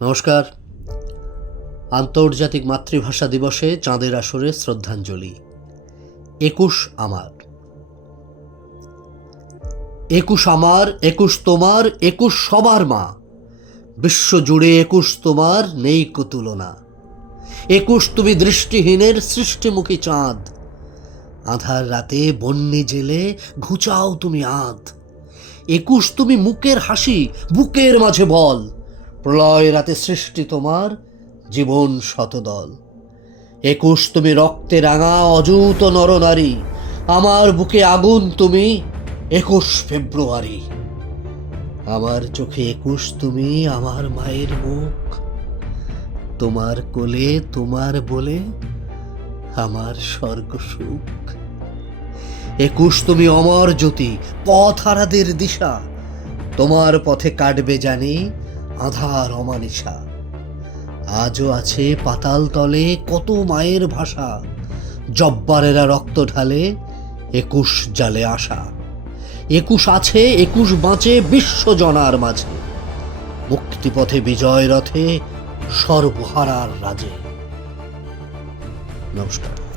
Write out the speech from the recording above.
নমস্কার। আন্তর্জাতিক মাতৃভাষা দিবসে চাঁদের আসরে শ্রদ্ধাঞ্জলি। ২১ আমার, ২১ আমার, ২১ তোমার, ২১ সবার মা। বিশ্বজুড়ে ২১ তোমার নেই কো তুলনা। ২১ তুমি দৃষ্টিহীনের সৃষ্টিমুখী চাঁদ। আঁধার রাতে বন্যি জেলে ঘুচাও তুমি আঁধ। ২১ তুমি মুখের হাসি, বুকের মাঝে বল। প্রলয় রাতে সৃষ্টি তোমার, জীবন শতদল। ২১ তুমি রক্তে রাঙা অযুত নরনারী। আমার বুকে আগুন তুমি, ২১ ফেব্রুয়ারি। আমার চোখে ২১ তুমি, আমার মায়ের মুখ। তোমার কোলে তোমার বলে আমার স্বর্গ সুখ। ২১ তুমি অমর জ্যোতি, পথহারাদের দিশা। তোমার পথে কাটবে জানি আঁধার অমানিসা। আজও আছে পাতাল তলে কত মায়ের ভাষা। জব্বারেরা রক্ত ঢালে ২১ জালে আশা। ২১ আছে, ২১ বাঁচে বিশ্বজনার মাঝে। মুক্তিপথে বিজয় রথে সর্বহারার রাজে। নমস্কার।